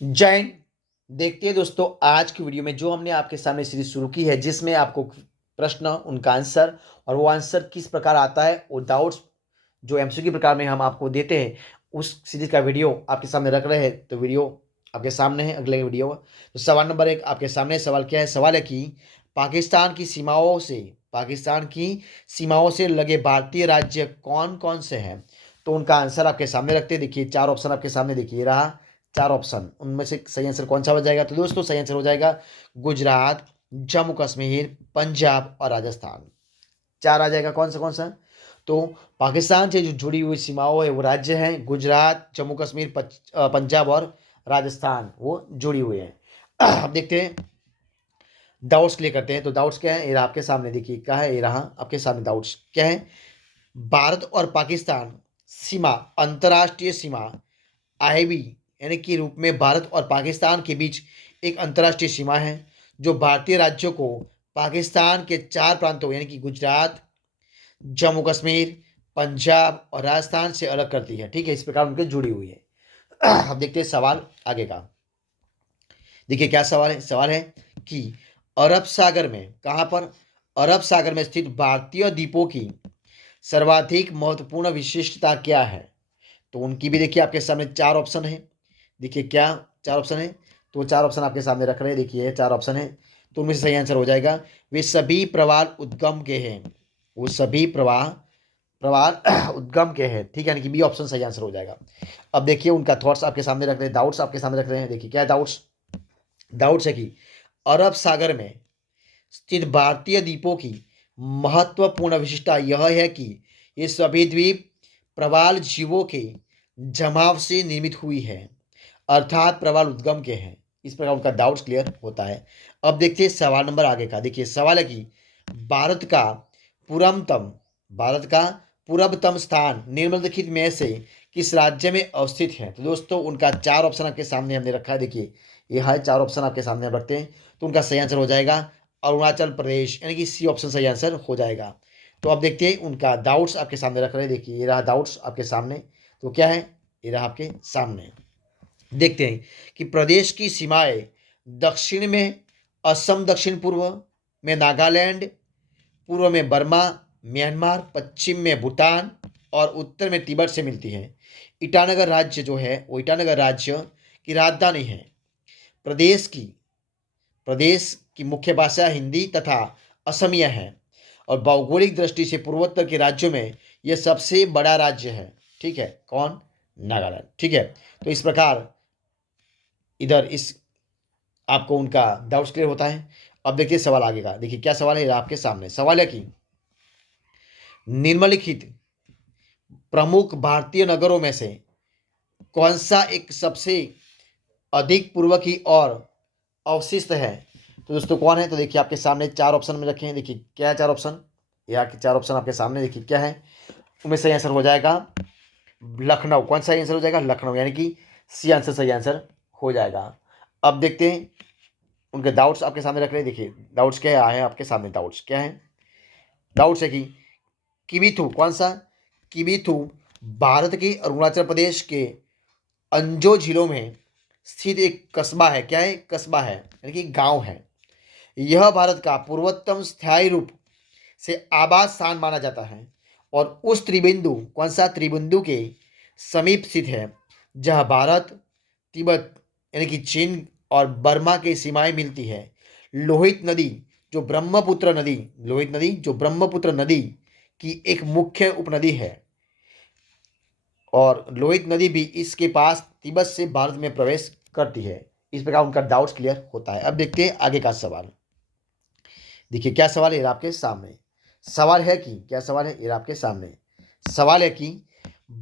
जय हिंद। देखते हैं दोस्तों, आज की वीडियो में जो हमने आपके सामने सीरीज शुरू की है, जिसमें आपको प्रश्न, उनका आंसर और वो आंसर किस प्रकार आता है और डाउट्स जो एमसीक्यू प्रकार में हम आपको देते हैं, उस सीरीज का वीडियो आपके सामने रख रहे हैं। तो वीडियो आपके सामने है, अगले वीडियो। तो सवाल नंबर 1 आपके सामने। सवाल क्या है? सवाल है कि पाकिस्तान की सीमाओं से लगे भारतीय राज्य कौन कौन से हैं। तो उनका आंसर आपके सामने रखते हैं। देखिए, 4 ऑप्शन आपके सामने, देखिए रहा 4 ऑप्शन। उनमें से सही आंसर कौन सा हो जाएगा? तो दोस्तों सही आंसर हो जाएगा गुजरात, जम्मू कश्मीर, पंजाब और राजस्थान। 4 आ जाएगा। कौन सा? तो पाकिस्तान से जो जुड़ी हुई सीमाओं है वो राज्य हैं गुजरात, जम्मू कश्मीर, पंजाब और राजस्थान, वो जुड़ी हुई है। अब देखते हैं, डाउट्स क्लियर करते हैं। तो डाउट्स क्या है? ये रहा आपके सामने, देखिए क्या है, ये रहा आपके सामने। डाउट्स क्या है? भारत और पाकिस्तान सीमा, अंतर्राष्ट्रीय सीमा आईबी यानी कि रूप में भारत और पाकिस्तान के बीच एक अंतर्राष्ट्रीय सीमा है जो भारतीय राज्यों को पाकिस्तान के 4 प्रांतों यानी कि गुजरात, जम्मू कश्मीर, पंजाब और राजस्थान से अलग करती है। ठीक है, इस प्रकार उनके जुड़ी हुई है। अब देखते हैं सवाल आगे का। देखिए क्या सवाल है? सवाल है कि अरब सागर में, कहाँ पर? अरब सागर में स्थित भारतीय द्वीपों की सर्वाधिक महत्वपूर्ण विशिष्टता क्या है? तो उनकी भी देखिए आपके सामने 4 ऑप्शन है। देखिए क्या 4 ऑप्शन है? तो 4 ऑप्शन आपके सामने रख रहे हैं। देखिए 4 ऑप्शन है, तो उनमें से सही आंसर हो जाएगा वे सभी प्रवाल उद्गम के हैं। वो सभी प्रवाल उद्गम के हैं। ठीक है, यानी कि बी ऑप्शन सही आंसर हो जाएगा। अब देखिए उनका थॉट्स आपके सामने रख रहे हैं, डाउट्स आपके सामने रख रहे हैं। देखिए क्या डाउट्स? डाउट्स है कि अरब सागर में स्थित भारतीय द्वीपों की महत्वपूर्ण विशेषता यह है कि ये सभी द्वीप प्रवाल जीवों के जमाव से निर्मित हुई है, अर्थात प्रवाल उद्गम के हैं। इस प्रकार उनका डाउट्स क्लियर होता है। अब देखते हैं सवाल नंबर आगे का। देखिए सवाल है कि भारत का पूर्वतम भारत का पूर्वतम स्थान निम्नलिखित में से किस राज्य में अवस्थित है? तो दोस्तों उनका 4 ऑप्शन आपके सामने हमने रखा है। देखिए यह है 4 ऑप्शन आपके सामने हम रखते हैं। तो उनका सही आंसर हो जाएगा अरुणाचल प्रदेश, यानी कि सी ऑप्शन सही आंसर हो जाएगा। तो अब देखते हैं उनका डाउट्स आपके सामने रख रहे हैं। देखिए ये रहा डाउट्स आपके सामने। तो क्या है? ये रहा आपके सामने। देखते हैं कि प्रदेश की सीमाएं दक्षिण में असम, दक्षिण पूर्व में नागालैंड, पूर्व में बर्मा, म्यांमार, पश्चिम में भूटान और उत्तर में तिब्बत से मिलती है। ईटानगर राज्य जो है वो ईटानगर राज्य की राजधानी है। प्रदेश की प्रदेश की मुख्य भाषा हिंदी तथा असमिया है और भौगोलिक दृष्टि से पूर्वोत्तर के राज्यों में यह सबसे बड़ा राज्य है। ठीक है, कौन? नागालैंड। ठीक है, तो इस प्रकार इधर इस आपको उनका डाउट्स क्लियर होता है। अब देखिए सवाल आगे का। देखिए क्या सवाल है आपके सामने। सवाल है कि निम्नलिखित प्रमुख भारतीय नगरों में से कौन सा एक सबसे अधिक पूर्व की ओर अवशिष्ट है? तो दोस्तों कौन है? तो देखिए आपके सामने 4 ऑप्शन में रखे हैं। देखिए क्या है 4 ऑप्शन? या 4 ऑप्शन आपके सामने, देखिए क्या है। उनमें सही आंसर हो जाएगा लखनऊ। कौन सा आंसर हो जाएगा? लखनऊ, यानी कि सी आंसर सही आंसर हो जाएगा। अब देखते हैं उनके डाउट्स आपके सामने रख रहे हैं। देखिए डाउट्स क्या है आपके सामने। डाउट्स क्या है? डाउट्स है कि किबिथु, कौन सा? किबिथु भारत के अरुणाचल प्रदेश के अंजो जिलों में स्थित एक कस्बा है। क्या है? कस्बा है, यानी कि गांव है। यह भारत का पूर्वोत्तम स्थायी रूप से आबाद स्थान माना जाता है और उस त्रिबिंदु, कौन सा? त्रिबिंदु के समीप स्थित है जहां भारत, तिब्बत यानी कि चीन और बर्मा की सीमाएं मिलती है। लोहित नदी जो ब्रह्मपुत्र नदी की एक मुख्य उपनदी है और लोहित नदी भी इसके पास तिब्बत से भारत में प्रवेश करती है। इस प्रकार उनका डाउट्स क्लियर होता है। अब देखते हैं आगे का सवाल। देखिए क्या सवाल है आपके सामने। सवाल है कि क्या सवाल है? ये आपके सामने सवाल है कि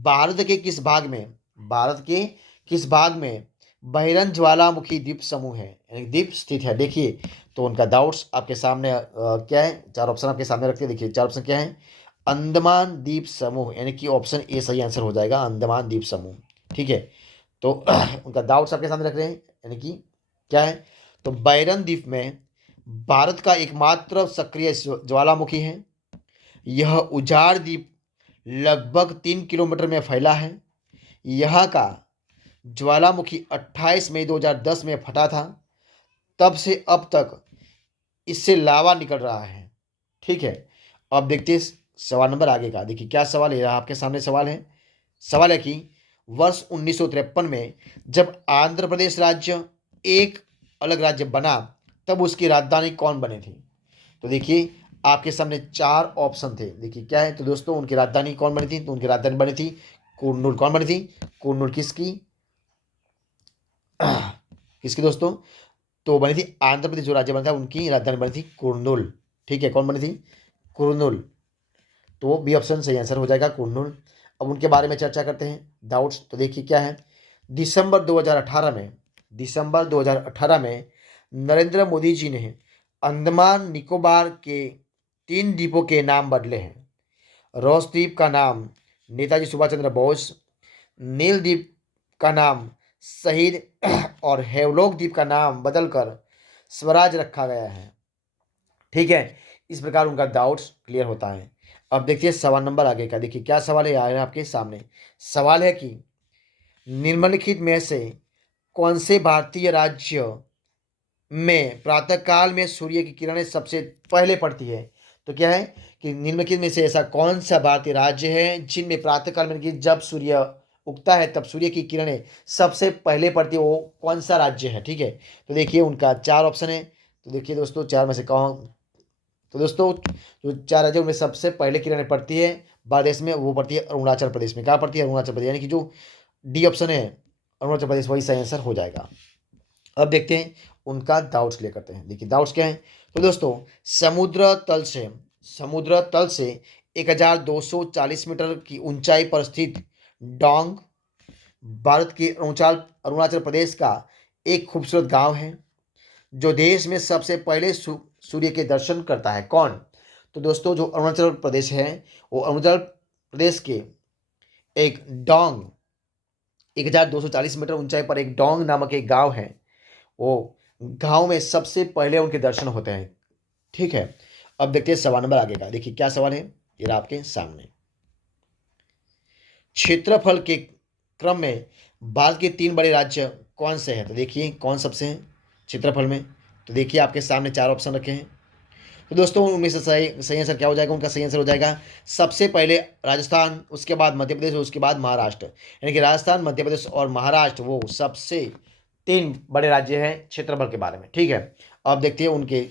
भारत के किस भाग में भारत के किस भाग में बहिरन ज्वालामुखी द्वीप समूह है, यानी द्वीप स्थित है? देखिए तो उनका डाउट्स आपके सामने क्या है? 4 ऑप्शन आपके सामने रखते हैं। देखिए 4 ऑप्शन क्या है? अंडमान द्वीप समूह, यानी कि ऑप्शन ए सही आंसर हो जाएगा, अंडमान द्वीप समूह। ठीक है, तो उनका डाउट्स आपके सामने रख रहे हैं, यानी कि क्या है? तो बैरन द्वीप में भारत का एकमात्र सक्रिय ज्वालामुखी है। यह उजाड़ द्वीप लगभग 3 किलोमीटर में फैला है। यहाँ का ज्वालामुखी 28 मई 2010 में फटा था, तब से अब तक इससे लावा निकल रहा है। ठीक है, अब देखते हैं सवाल नंबर आगे का। देखिए क्या सवाल है, आपके सामने सवाल है। सवाल है कि वर्ष 1953 में जब आंध्र प्रदेश राज्य एक अलग राज्य बना, तब उसकी राजधानी कौन बनी थी? तो देखिए आपके सामने चार ऑप्शन थे। देखिए क्या है, तो दोस्तों उनकी राजधानी कौन बनी थी? तो उनकी राजधानी बनी थी कुर्नूल। कौन बनी थी? कुर्नूल। किसकी? किसकी दोस्तों? तो बनी थी आंध्र प्रदेश जो राज्य बना था, उनकी राजधानी बनी थी कुर्नूल। ठीक है, कौन बनी थी? कुर्नूल। तो बी ऑप्शन सही आंसर हो जाएगा, कुर्नूल। अब उनके बारे में चर्चा करते हैं, डाउट्स। तो देखिए क्या है, दिसंबर 2018 में नरेंद्र मोदी जी ने अंडमान निकोबार के 3 द्वीपों के नाम बदले हैं। रोस द्वीप का नाम नेताजी सुभाष चंद्र बोस, नील द्वीप का नाम शहीद और हेवलॉक द्वीप का नाम बदलकर स्वराज रखा गया है। ठीक है, इस प्रकार उनका डाउट्स क्लियर होता है। अब देखिए सवाल नंबर आगे का। देखिए क्या सवाल है, आया आपके सामने। सवाल है कि निम्नलिखित में से कौन से भारतीय राज्य में प्रातःकाल में सूर्य की किरणें सबसे पहले पड़ती है? तो क्या है कि निम्नलिखित में से ऐसा कौन सा भारतीय राज्य है जिनमें प्रातःकाल में कि जब सूर्य उगता है तब सूर्य की किरणें सबसे पहले पड़ती है, वो कौन सा राज्य है? ठीक है, तो देखिए उनका चार ऑप्शन है। तो देखिए दोस्तों चार में से कौन, तो दोस्तों जो चार राज्यों में सबसे पहले किरणें पड़ती है भारत देश में, वो पड़ती है अरुणाचल प्रदेश में। कहाँ पड़ती है? अरुणाचल प्रदेश, यानी कि जो डी ऑप्शन है अरुणाचल प्रदेश, वही सही आंसर हो जाएगा। अब देखते हैं उनका डाउट्स क्लियर करते हैं। देखिए डाउट्स क्या है, तो दोस्तों समुद्र तल से 1240 मीटर की ऊंचाई पर स्थित डोंग भारत के अरुणाचल प्रदेश का एक खूबसूरत गांव है जो देश में सबसे पहले सूर्य के दर्शन करता है। कौन? तो दोस्तों जो अरुणाचल प्रदेश है, वो अरुणाचल प्रदेश के एक डोंग 1240 मीटर ऊंचाई पर एक डोंग नामक एक गांव है, वो गांव में सबसे पहले उनके दर्शन होते हैं। ठीक है, अब देखते हैं सवाल नंबर आगे का। देखिए क्या सवाल है, ये रहा आपके सामने। क्षेत्रफल के क्रम में भारत के 3 बड़े राज्य कौन से हैं? तो देखिए कौन सबसे हैं क्षेत्रफल में। तो देखिए आपके सामने चार ऑप्शन रखे हैं। तो दोस्तों उनमें से सही सही आंसर क्या हो जाएगा? उनका सही आंसर हो जाएगा सबसे पहले राजस्थान, उसके बाद मध्य प्रदेश और उसके बाद महाराष्ट्र। यानी कि राजस्थान, मध्य प्रदेश और महाराष्ट्र वो सबसे 3 बड़े राज्य हैं क्षेत्रफल के बारे में। ठीक है, अब देखते हैं उनके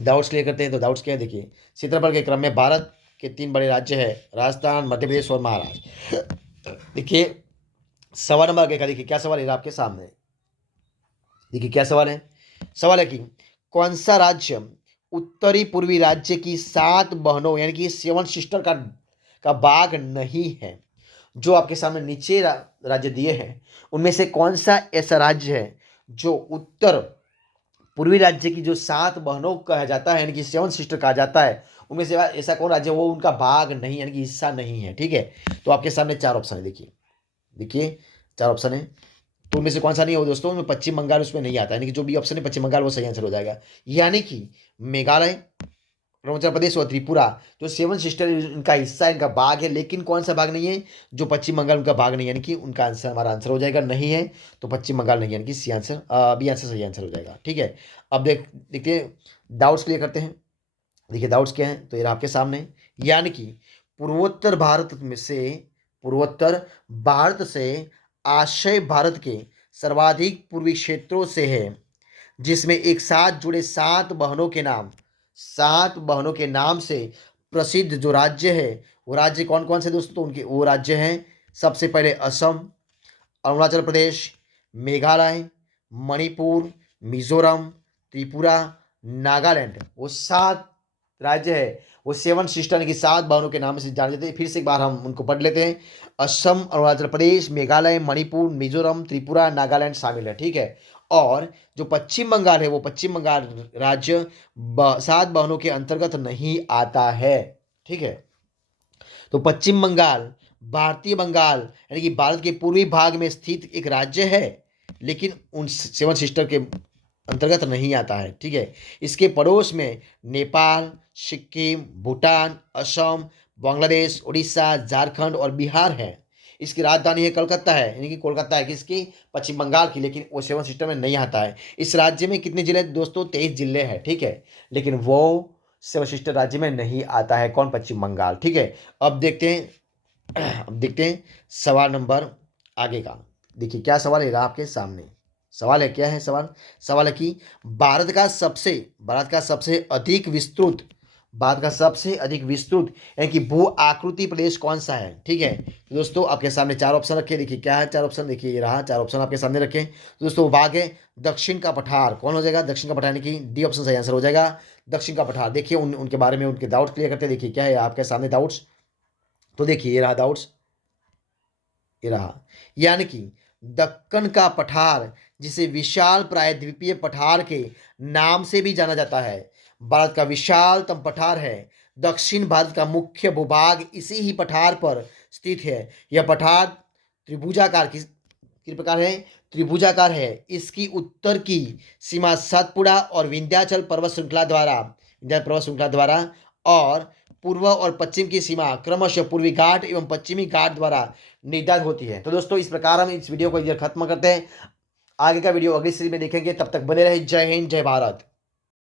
डाउट्स क्लियर करते हैं। तो डाउट्स क्या है, देखिए क्षेत्रफल के क्रम में भारत के 3 बड़े राज्य है राजस्थान, मध्य प्रदेश और महाराष्ट्र। देखिए सवाल नंबर आगे का। देखिए क्या सवाल है आपके सामने। देखिए क्या सवाल है। सवाल है कि कौन सा राज्य उत्तरी पूर्वी राज्य की 7 बहनों यानी कि 7 सिस्टर का भाग नहीं है? जो आपके सामने नीचे राज्य दिए हैं, उनमें से कौन सा ऐसा राज्य है जो उत्तर पूर्वी राज्य की जो 7 बहनों कहा जाता है, यानी कि 7 सिस्टर कहा जाता है, उनमें से ऐसा कौन राज्य है वो उनका भाग नहीं यानी कि हिस्सा नहीं है? ठीक है, तो आपके सामने चार ऑप्शन है। देखिए देखिए चार ऑप्शन है, तो उनमें से कौन सा नहीं हो दोस्तों? उनमें पश्चिम बंगाल उसमें नहीं आता, यानी कि जो भी ऑप्शन है पश्चिम बंगाल वो सही आंसर हो जाएगा। यानी कि मेघालय, अरुणाचल प्रदेश और त्रिपुरा जो 7 सिस्टर इनका हिस्सा है, इनका भाग है, लेकिन कौन सा भाग नहीं है? जो पश्चिम बंगाल उनका भाग नहीं है, यानी कि उनका आंसर हमारा आंसर हो जाएगा नहीं है, तो पश्चिम बंगाल नहीं, यानी कि सी आंसर बी आंसर सही आंसर हो जाएगा। ठीक है, अब देखते हैं डाउट्स क्लियर करते हैं। देखिए डाउट्स क्या है, तो ये आपके सामने। यानी कि पूर्वोत्तर भारत में से पूर्वोत्तर भारत से आशय भारत के सर्वाधिक पूर्वी क्षेत्रों से है, जिसमें एक साथ जुड़े 7 बहनों के नाम से प्रसिद्ध जो राज्य है, वो राज्य कौन कौन से दोस्तों? तो उनके वो राज्य हैं सबसे पहले असम, अरुणाचल प्रदेश, मेघालय, मणिपुर, मिजोरम, त्रिपुरा, नागालैंड। वो 7 राज्य है, वो 7 सिस्टर यानी कि 7 बहनों के नाम से जाने जाते हैं। फिर से एक बार हम उनको पढ़ लेते हैं। असम, अरुणाचल प्रदेश, मेघालय, मणिपुर, मिजोरम, त्रिपुरा, नागालैंड शामिल है। ठीक है, और जो पश्चिम बंगाल है वो पश्चिम बंगाल राज्य 7 बहनों के अंतर्गत नहीं आता है। ठीक है, तो पश्चिम बंगाल भारतीय बंगाल यानी कि भारत के पूर्वी भाग में स्थित एक राज्य है, लेकिन उन 7 सिस्टर के अंतर्गत नहीं आता है। ठीक है, इसके पड़ोस में नेपाल, सिक्किम, भूटान, असम, बांग्लादेश, उड़ीसा, झारखंड और बिहार है। इसकी राजधानी है कलकत्ता है, यानी कि कोलकाता है किसकी, पश्चिम बंगाल की, लेकिन वो 7 सिस्टर में नहीं आता है। इस राज्य में कितने जिले हैं दोस्तों, 23 जिले हैं, ठीक है, लेकिन वो 7 सिस्टर राज्य में नहीं आता है, कौन, पश्चिम बंगाल, ठीक है। अब देखते हैं सवाल नंबर आगे का। देखिए क्या सवाल है आपके सामने। सवाल है, क्या है सवाल, सवाल है कि भारत का सबसे अधिक विस्तृत यानी कि भू आकृति प्रदेश कौन सा है, ठीक है। तो दोस्तों आपके सामने 4 ऑप्शन रखे, देखिए क्या है 4 ऑप्शन, देखिए ये रहा 4 ऑप्शन आपके सामने रखे। तो दोस्तों भाग है दक्षिण का पठार, कौन हो जाएगा, दक्षिण का पठार, यानी कि डी ऑप्शन सही आंसर हो जाएगा, दक्षिण का पठार। देखिए उनके बारे में उनके डाउट्स क्लियर करते हैं, देखिए क्या है आपके सामने डाउट्स। तो देखिए ये रहा डाउट्स, ये रहा, यानी कि दक्कन का पठार, जिसे विशाल प्रायद्वीपीय पठार के नाम से भी जाना जाता है, भारत का विशालतम पठार है। दक्षिण भारत का मुख्य भूभाग इसी ही पठार पर स्थित है। यह पठार त्रिभुजाकार किस प्रकार है, त्रिभुजाकार है। इसकी उत्तर की सीमा सतपुड़ा और विंध्याचल पर्वत श्रृंखला द्वारा और पूर्व और पश्चिम की सीमा क्रमशः पूर्वी घाट एवं पश्चिमी घाट द्वारा निर्धारित होती है। तो दोस्तों इस प्रकार हम इस वीडियो को इधर खत्म करते हैं। आगे का वीडियो अगली सीरीज में देखेंगे, तब तक बने रहे। जय हिंद, जय भारत।